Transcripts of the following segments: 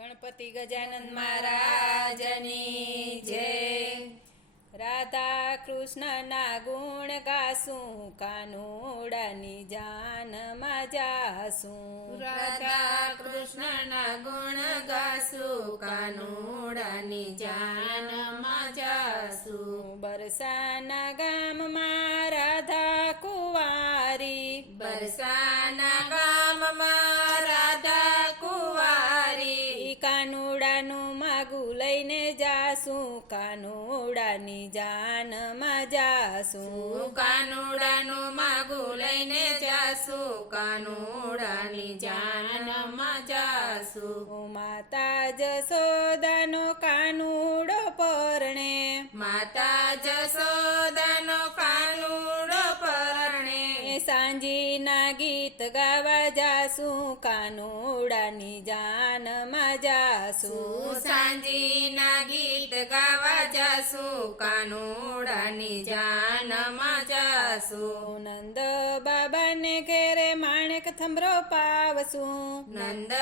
ગણપતિ ગજાનંદ મહારાજની જય। રાધા કૃષ્ણના ગુણ ગાશું, કાનુડાની જાનમાં જાશું। રાધા કૃષ્ણના ગુણ ગાશું, કાનુડાની જાનમાં જાશું। બરસાના ગામમાં રાધા કુંવારી, બરસાના ગામમાં રાધા કુંવારી, કાનુડાનું માગું લઈને જાશું, કાનુડાની જાનમાં જાશું। કાનુડાનું માગું લઈને જાશું, કાનુડાની જાનમાં જાશું। માતા જશોદાનો કાનુડો પરણે, માતા જશોદાનો કાનુડો પરણે, સાંજીના ગીત ગાવા જાશું, કાનુડાની જાનમાં જાશું। સાંજીના ગીત ગાવા જાશું, કાનુડાની જાનમાં જાશું। નંદ બાબાને ઘેરે માણેક થંભરો પાવશું, નંદ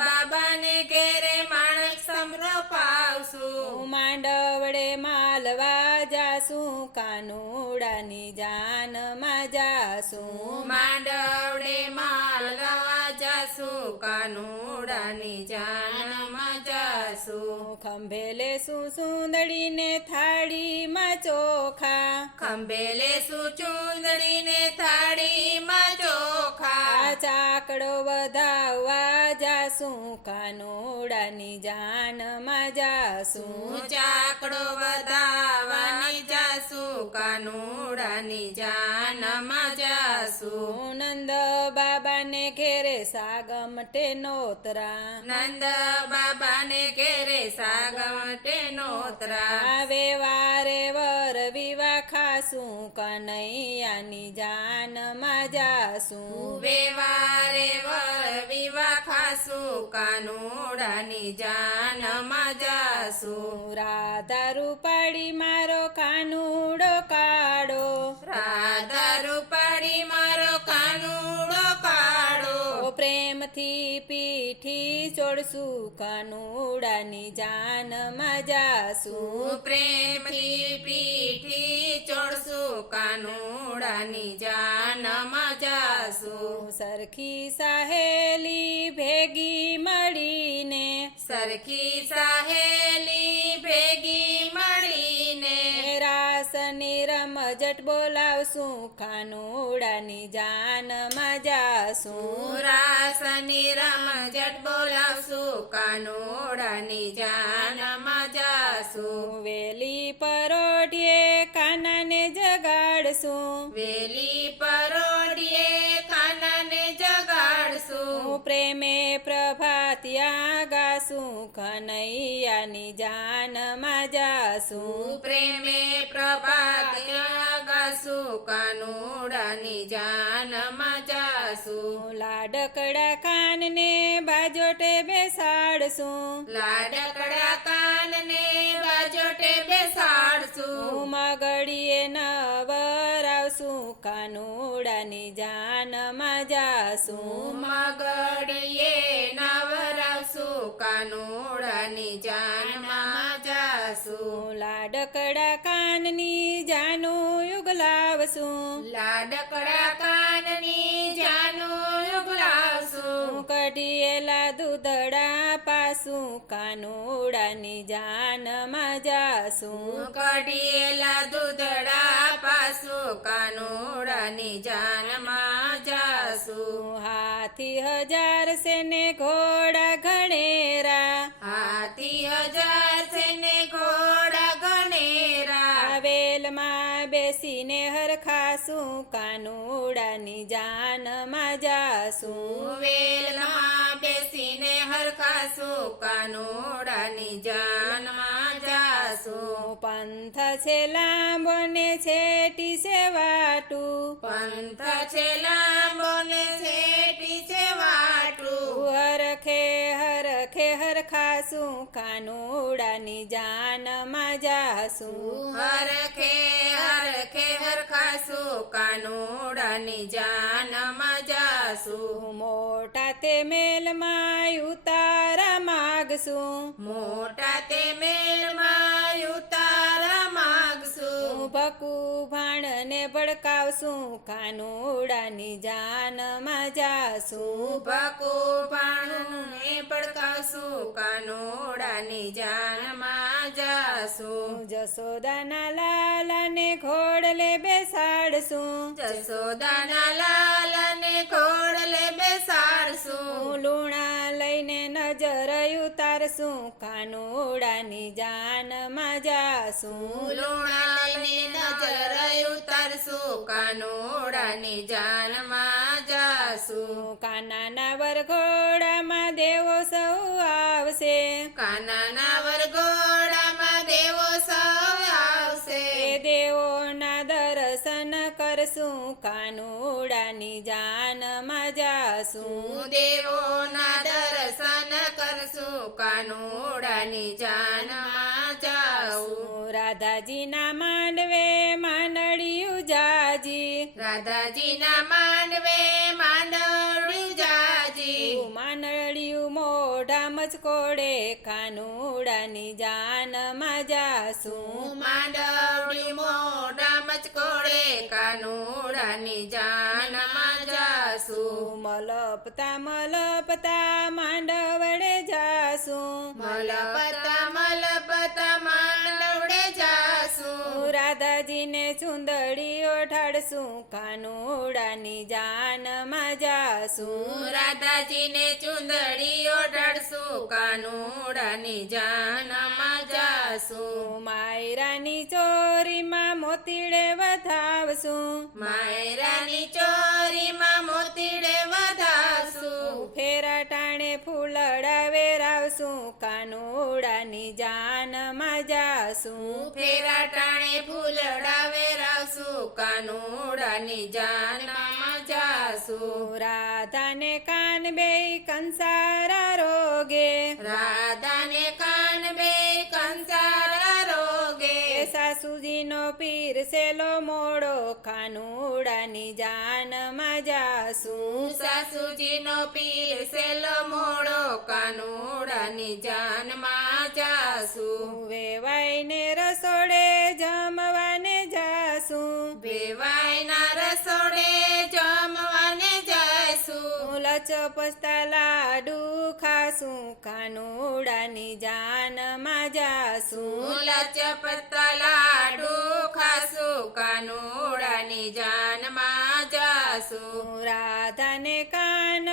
બાબાને ઘેરે માણેક થંભરો પાવશું। માંડવડે માલવા જાશું, કાનુડાની જાનમાં જાશું। માંડવડે માલવા જાશું, કાનુડાની જાનમાં જાશું। ખંભે લેશું સુંદડીને થાળીમાં ચોખા, ખંભે લેશું ચૂંદડીને થાળીમાં ચોખા। ચાકડો વધાવવા જાશું, કાનુડાની જાનમાં જાશું। ચાકડો વધાવવાની જાશું, કાનુડાની જાનમાં જાશું। નંદ બાબાને ઘેરે સાગમટે નોતરા, નંદ બાબાને ઘેરે સાગમટે નોતરા। આવે વારે વર વિવાહ ખાશું, કનૈયાની જાનમાં જાશું। વેવારે વર વિવાહ ખાશું, કાનુડાની જાનમાં જાશું। રાધા રૂપાળી મારો કાનુડો કાળો, રાધા રૂપાળી મારો કાનુડો કાળો, પ્રેમથી પીઠી ચોડશું, કાનુડાની જાનમાં જાશું। પ્રેમથી પીઠી ચોડશું, કાનુડાની જાનમાં જાશું। સરખી સાહેલી ભેગી મળીને, સરખી સાહેલી ભેગી મળીને, રાસની રમઝટ બોલાવશું, કાનુડાની જાનમાં જાશું। રાસની રમઝટ બોલાવશું, કાનુડાની જાનમાં જાશું। વેલી પરોઢીએ કાનાને જગાડશું, વેલી પરોઢીએ કાનાને જગાડશું। પ્રેમે પ્રભાતિયા ગાશું, કનૈયાની જાનમાં જાશું। પ્રેમે પ્રભાતિયા ગાશું, કાનુડાની જાનમાં જાશું। લાડકડા કાનને બાજોટે બેસાડશું, લાડકડા કાનને બાજોટે બેસાડશું। મગડીએ નવરાવશું, કાનુડાની જાનમાં જાશું। મગડીએ નવરાવશું, કાનુડાની જાનમાં જાશું। લાડકડા કાનની જાનું યુગલાવશું, લાડકડા કાનની જાનું યુગલાવશું। કઢિયેલા દૂધડા પાસું, કાનુડાની જાનમાં જાશું। કઢિયેલા દૂધડા પાસું, કાનુડાની જાનમાં જાશું। હાથી હજાર છે ને ઘોડા ઘણેરા, હાથી હજાર છે ને ઘોડા ગણેરા। વેલમાં બેસીને હરખાશું, કાનુડાની જાનમાં જાશું। વેલમાં બેસીને હરખાશું, કાનુડાની જાનમાં જાશું। પંથ છે લાંબો ને છેટી છે વાટું, પંથ છે લાંબો ને છેટી છે વાટું। હરખે હરખે હરખાશું, કાનુડાની જાનમાં જાશું। હરખે હરખે હરખાશું, કાનુડાની જાનમાં જાશું। મોટા તે મેલમાં ઉતારા માગ માગશું મોટા તે મેળમાં ઉતારા માગશું ભકું ભાણને ભડકાવશું કાનુડાની જાનમાં જાશું ભકું ભાણને ભડકાવશું કાનુડાની જાનમાં જાશું જસોદાના લાલાને ઘોડલે બેસાડશું જસોદાના લાલને ઘોડલે બેસાડશું લુણા લઈને નજર ઉતારશું કાનુડાની જાનમાં જાશું લુણાની નજર ઉતારશું કાનુડાની જાનમાં જાશું કાનાના વરઘોડામાં દેવો સૌ આવશે કાનાના વરઘોડામાં દેવો સૌ આવશે એ દેવોના દર્શન કરશું કાનુડાની જાનમાં જાશું દેવોના દર્શન કરશું કાનુડાની જાનમાં જાઉં રાધાજીના માંડવે માંડળિયું જાજી રાધાજીના માંડવે માંડળિયું જાજી માંડળિયું મોઢા મચકોડે કાનુડાની જાનમાં જાશું માંડળી મોઢા મચકોડે કાનુડાની જાનમાં જાશું મલપતા મલપતા માંડવડે જાશું મલપતા મલપતા માંડવડે જાશું રાધાજીને ચુંદડી ઓઢાડશું કાનુડાની જાનમાં જાશું રાધાજીને ચુંદડી ઓઢાડશું કાનુડાની જાનમાં જાશું માયરાની ચોરીમાં મોતીડે વધાવશું માયરાની ચોરીમાં મોતીડે વધાવશું ફેરા ટાણે ફૂલડા વેરાવશું કાનુડાની જાનમાં જાશું ફેરા ટાણે ફૂલડા વેરાવશું કાનુડાની જાનમાં જાશું રાધાને કાન બે કંસારા રોગે રાધાને કાન બે કંસારા રોગે સાસુજીનો પીરસેલો મોડો કાનુડાની જાનમાં જાશું સાસુજીનો પીરસેલો મોડો કાનુડાની જાનમાં જાશું વેવાઈને રસોડે જમવાને જાશું વેવાઈના રસોડે જમવાને જઈશું લચપસતા લાડુ ખાશું કાનુડાની જાનમાં જાશું લચપતા લાડુ ખાશું કાનુડાની જાનમાં જાશું રાધાને કાન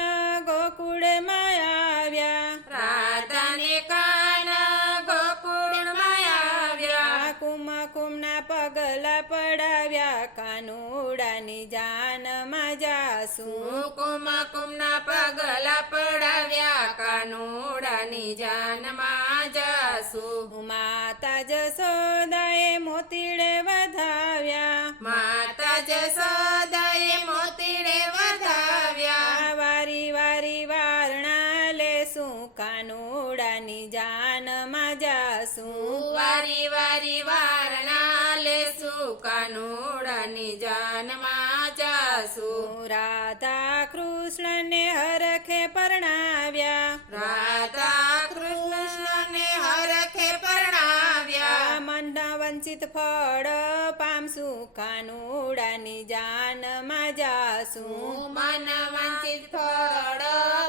ગોકુળમાં આવ્યા રાધાને કાન ગોકુળમાં આવ્યા કુમના પગલા પડાવ્યા કાનુડાની જાનમાં જાશું કુમના પગલા પડાવ્યા કાનુડાની જાનમાં જાશું માતા જસોદાએ મોતીડે વધાવ્યા માતા જસોદાએ મોતીડે વધાવ્યા વારી વારી વારણા લેશું કાનુડાની જાનમાં જાશું વારી વારી વારણા લેશું કાનુડાની જાનમાં જાશું રાધા કૃષ્ણને હરખે પરણાવ્યા રાધા કૃષ્ણને હરખે પરણાવ્યા મન વંચિત ફળ પામશું કાનુડાની જાનમાં જાશું મન વંચિત ફળ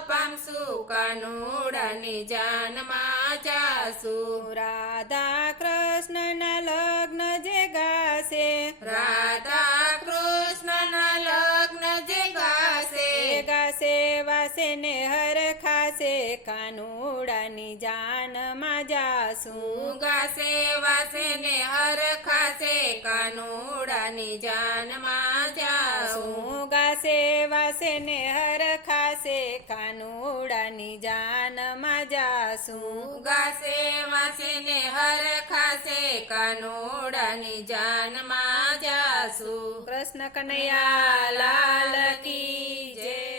પામશું કાનુડાની જાનમાં જાશું રાધા કૃષ્ણના લગ્ન જે ગાશે રાધા કૃષ્ણના લગ્ન જે ગાશે ગાશે વાસે ને હરખાશે કાનુડાની જાનમાં જાશું ગાશે વાસે ને હરખાશે કાનુડાની જાનમાં જાશું ગાશે વાસે ને હરખાશે કાનુડાની જાનમાં જાશું ગાશે વાસે ને હરખાશે કાનુડાની જાનમાં જાશું કૃષ્ણ કનૈયા લાલ કી જય